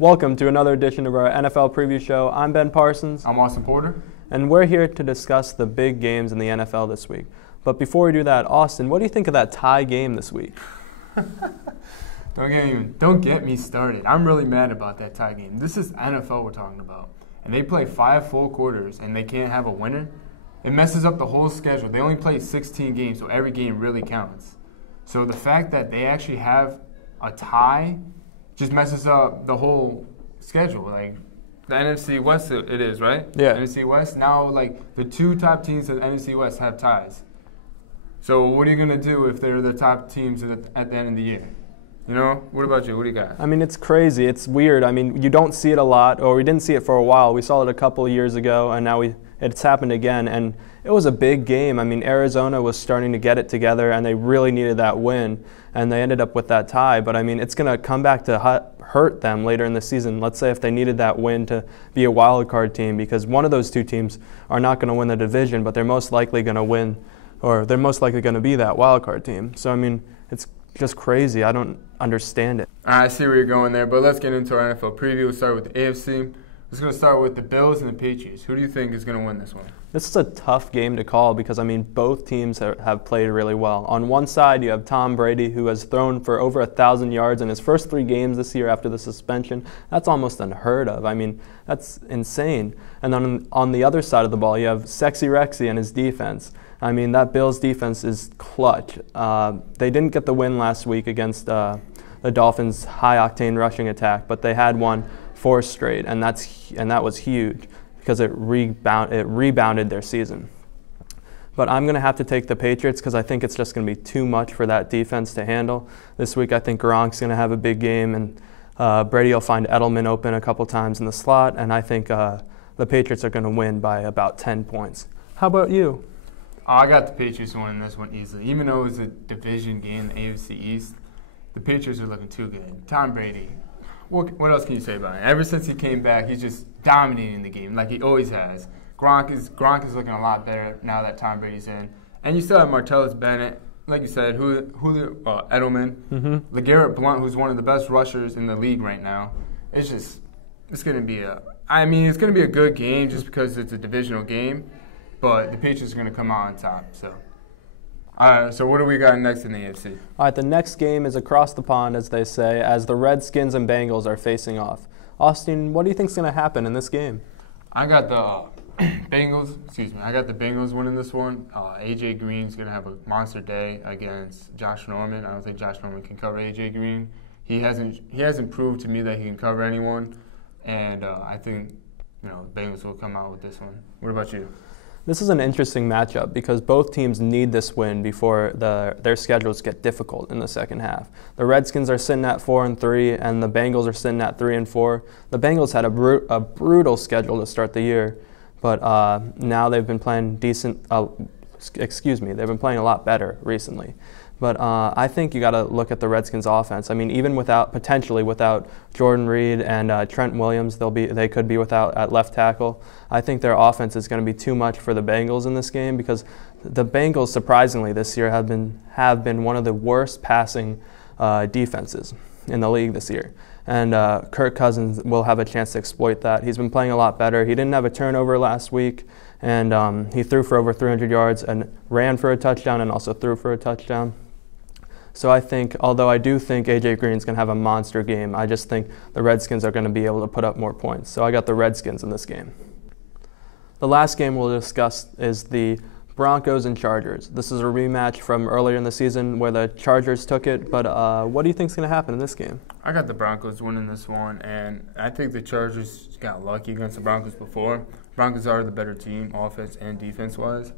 Welcome to another edition of our NFL preview show. I'm Ben Parsons. I'm Austin Porter. And we're here to discuss the big games in the NFL this week. But before we do that, Austin, what do you think of that tie game this week? Don't get me started. I'm really mad about that tie game. This is NFL we're talking about. And they play 5 full quarters and they can't have a winner. It messes up the whole schedule. They only play 16 games, so every game really counts. So the fact that they actually have a tie just messes up the whole schedule. Like the NFC West, it is, right? Yeah. NFC West, now like the 2 top teams of the NFC West have ties. So what are you going to do if they're the top teams at the end of the year? You know, what about you? What do you got? I mean, it's crazy. It's weird. I mean, you don't see it a lot, or we didn't see it for a while. We saw it a couple of years ago, and now it's happened again. And it was a big game. I mean, Arizona was starting to get it together, and they really needed that win, and they ended up with that tie. But, I mean, it's going to come back to hurt them later in the season. Let's say if they needed that win to be a wild card team, because one of those 2 teams are not going to win the division, but they're most likely going to win, or they're most likely going to be that wild card team. So, I mean, it's just crazy. I don't understand it. I see where you're going there, but let's get into our NFL preview. We'll start with the AFC. We're going to start with the Bills and the Patriots. Who do you think is going to win this one? This is a tough game to call because, I mean, both teams have played really well. On one side, you have Tom Brady, who has thrown for over 1,000 yards in his first 3 games this year after the suspension. That's almost unheard of. I mean, that's insane. And then on the other side of the ball, you have Sexy Rexy and his defense. I mean, that Bills defense is clutch. They didn't get the win last week against the Dolphins' high-octane rushing attack, but they had won 4 straight, and that was huge because it rebounded their season. But I'm going to have to take the Patriots because I think it's just going to be too much for that defense to handle. This week I think Gronk's going to have a big game, and Brady will find Edelman open a couple times in the slot, and I think the Patriots are going to win by about 10 points. How about you? I got the Patriots winning this one easily. Even though it was a division game, the AFC East, the Patriots are looking too good. Tom Brady, what else can you say about him? Ever since he came back, he's just dominating the game like he always has. Gronk is looking a lot better now that Tom Brady's in. And you still have Martellus Bennett, like you said, Edelman, LeGarrette Blount, who's one of the best rushers in the league right now. It's going to be a good game just because it's a divisional game. But the Patriots are going to come out on top. So what do we got next in the AFC? All right, the next game is across the pond, as they say, as the Redskins and Bengals are facing off. Austin, what do you think is going to happen in this game? I got the Bengals winning this one. A.J. Green's going to have a monster day against Josh Norman. I don't think Josh Norman can cover A.J. Green. He hasn't proved to me that he can cover anyone, and I think the Bengals will come out with this one. What about you? This is an interesting matchup because both teams need this win before their schedules get difficult in the second half. The Redskins are sitting at 4-3, and the Bengals are sitting at 3-4. The Bengals had a brutal schedule to start the year, but now they've been playing decent. They've been playing a lot better recently. But I think you got to look at the Redskins' offense. I mean, even potentially without Jordan Reed and Trent Williams, they could be without at left tackle. I think their offense is going to be too much for the Bengals in this game because the Bengals, surprisingly, this year have been one of the worst passing defenses in the league this year. And Kirk Cousins will have a chance to exploit that. He's been playing a lot better. He didn't have a turnover last week, and he threw for over 300 yards and ran for a touchdown and also threw for a touchdown. So although I do think A.J. Green's going to have a monster game, I just think the Redskins are going to be able to put up more points. So I got the Redskins in this game. The last game we'll discuss is the Broncos and Chargers. This is a rematch from earlier in the season where the Chargers took it, but what do you think is going to happen in this game? I got the Broncos winning this one, and I think the Chargers got lucky against the Broncos before. Broncos are the better team, offense and defense-wise.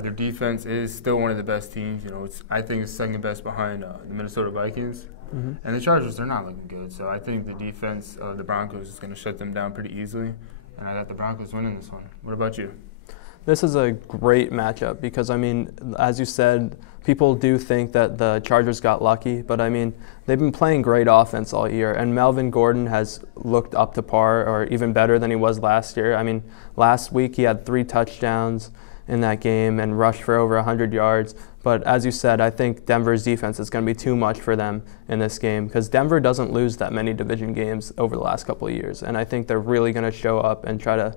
Their defense is still one of the best teams. I think it's second best behind the Minnesota Vikings. Mm-hmm. And the Chargers, they're not looking good. So I think the defense of the Broncos is going to shut them down pretty easily. And I got the Broncos winning this one. What about you? This is a great matchup because, I mean, as you said, people do think that the Chargers got lucky. But, I mean, they've been playing great offense all year. And Melvin Gordon has looked up to par or even better than he was last year. I mean, last week he had 3 touchdowns. in that game and rush for over 100 yards. But as you said, I think Denver's defense is going to be too much for them in this game because Denver doesn't lose that many division games over the last couple of years. And I think they're really going to show up and try to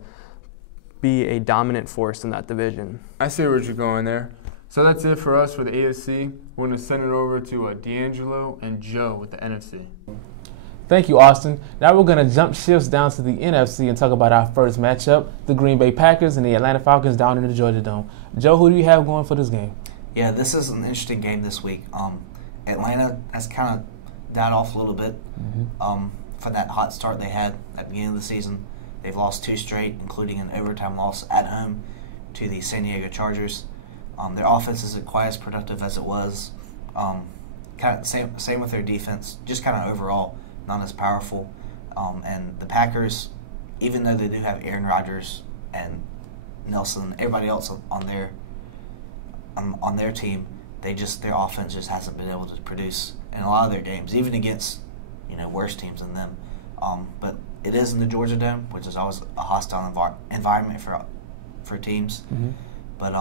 be a dominant force in that division. I see where you're going there. So that's it for us for the AFC. We're going to send it over to D'Angelo and Joe with the NFC. Thank you, Austin. Now we're going to jump shifts down to the NFC and talk about our first matchup, the Green Bay Packers and the Atlanta Falcons down in the Georgia Dome. Joe, who do you have going for this game? Yeah, this is an interesting game this week. Atlanta has kind of died off a little bit for that hot start they had at the beginning of the season. They've lost 2 straight, including an overtime loss at home to the San Diego Chargers. Their offense isn't quite as productive as it was. Kind of same with their defense, just kind of overall not as powerful. And the Packers, even though they do have Aaron Rodgers and Nelson, everybody else on their team, their offense just hasn't been able to produce in a lot of their games, even against worse teams than them. But it is in the Georgia Dome, which is always a hostile environment for teams. But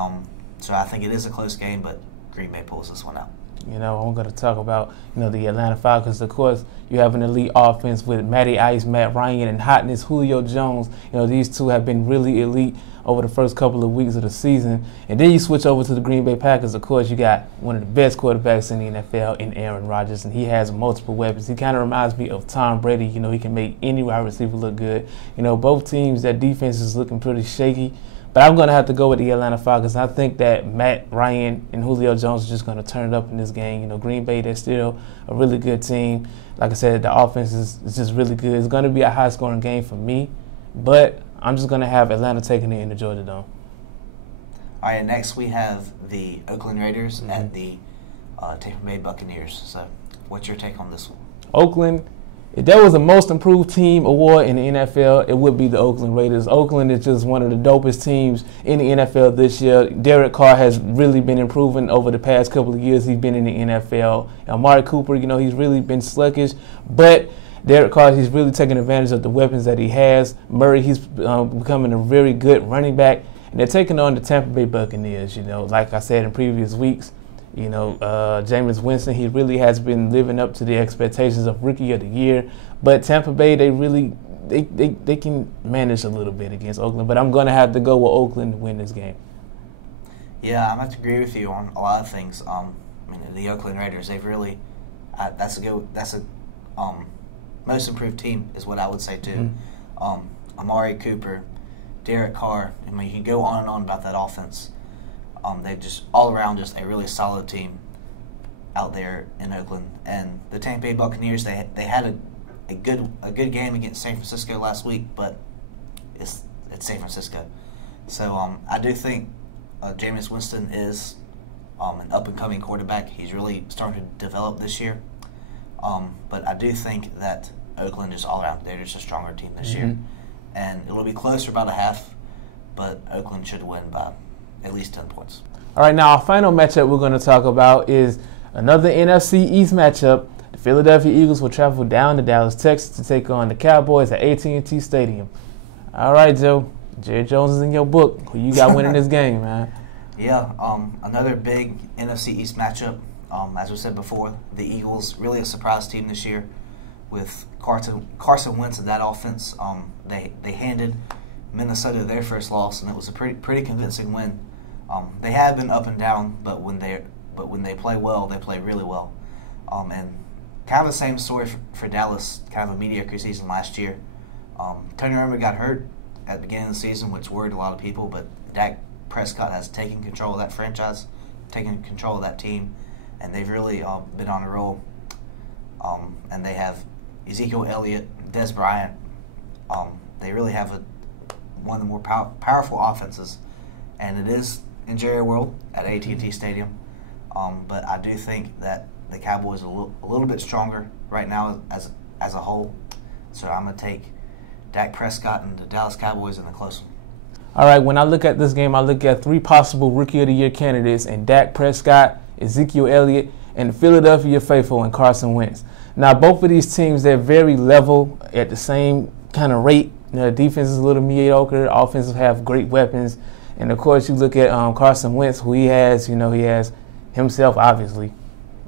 so I think it is a close game, but Green Bay pulls this one out. I'm going to talk about, the Atlanta Falcons. Of course, you have an elite offense with Matty Ice, Matt Ryan, and hotness Julio Jones. These two have been really elite over the first couple of weeks of the season. And then you switch over to the Green Bay Packers. Of course, you got one of the best quarterbacks in the NFL in Aaron Rodgers, and he has multiple weapons. He kind of reminds me of Tom Brady. He can make any wide receiver look good. Both teams, their defense is looking pretty shaky. But I'm going to have to go with the Atlanta Falcons. I think that Matt Ryan and Julio Jones are just going to turn it up in this game. Green Bay, they're still a really good team. Like I said, the offense is just really good. It's going to be a high-scoring game for me. But I'm just going to have Atlanta taking it in the Georgia Dome. All right, next we have the Oakland Raiders at the Tampa Bay Buccaneers. So what's your take on this one? Oakland. If there was a most improved team award in the NFL, it would be the Oakland Raiders. Oakland is just one of the dopest teams in the NFL this year. Derek Carr has really been improving over the past couple of years he's been in the NFL. Amari Cooper, he's really been sluggish, but Derek Carr, he's really taking advantage of the weapons that he has. Murray, he's becoming a very good running back, and they're taking on the Tampa Bay Buccaneers. Like I said in previous weeks, Jameis Winston, he really has been living up to the expectations of Rookie of the Year. But Tampa Bay, they can manage a little bit against Oakland. But I'm going to have to go with Oakland to win this game. Yeah, I have to agree with you on a lot of things. The Oakland Raiders, they've really that's a most improved team is what I would say too. Amari Cooper, Derek Carr. You can go on and on about that offense. They just all around just a really solid team out there in Oakland. And the Tampa Bay Buccaneers, they had a good game against San Francisco last week, but it's San Francisco. So I do think Jameis Winston is an up and coming quarterback. He's really starting to develop this year. But I do think that Oakland is all around. They're just a stronger team this year, and it'll be close for about a half. But Oakland should win by at least 10 points. All right, now our final matchup we're going to talk about is another NFC East matchup. The Philadelphia Eagles will travel down to Dallas, Texas to take on the Cowboys at AT&T Stadium. All right, Joe. Jerry Jones is in your book. Who you got winning this game, man? Yeah, another big NFC East matchup. As we said before, the Eagles, really a surprise team this year with Carson Wentz and that offense. They handed Minnesota their first loss, and it was a pretty convincing win. They have been up and down, but when they play well, they play really well. And kind of the same story for Dallas, kind of a mediocre season last year. Tony Romo got hurt at the beginning of the season, which worried a lot of people, but Dak Prescott has taken control of that franchise, taken control of that team, and they've really been on a roll. And they have Ezekiel Elliott, Des Bryant. They really have one of the more powerful offenses, and it is in Jerry World at AT&T Stadium. But I do think that the Cowboys are a little bit stronger right now as a whole. So I'm going to take Dak Prescott and the Dallas Cowboys in the close one. All right, when I look at this game, I look at 3 possible Rookie of the Year candidates, and Dak Prescott, Ezekiel Elliott, and the Philadelphia Faithful and Carson Wentz. Now, both of these teams, they're very level at the same kind of rate. The defense is a little mediocre. Offenses have great weapons. And of course, you look at Carson Wentz, who he has. You know, he has himself, obviously,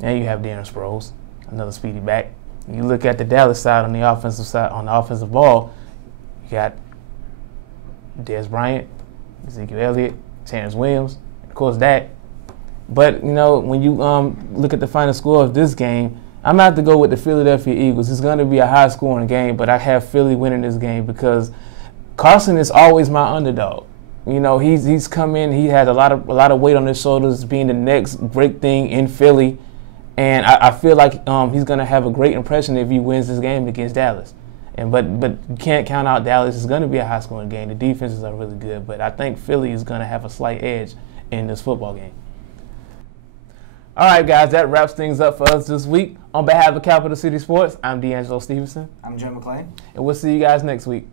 and you have Darren Sproles, another speedy back. You look at the Dallas side on the offensive ball, you got Dez Bryant, Ezekiel Elliott, Terrence Williams, of course Dak. But, you know, when you look at the final score of this game, I'm going to have to go with the Philadelphia Eagles. It's going to be a high-scoring game, but I have Philly winning this game because Carson is always my underdog. You know, he's come in, he has a lot of weight on his shoulders, being the next great thing in Philly, and I feel like he's going to have a great impression if he wins this game against Dallas. But you can't count out Dallas. It's going to be a high-scoring game. The defenses are really good, but I think Philly is going to have a slight edge in this football game. All right, guys, that wraps things up for us this week. On behalf of Capital City Sports, I'm D'Angelo Stevenson. I'm Joe McLean. And we'll see you guys next week.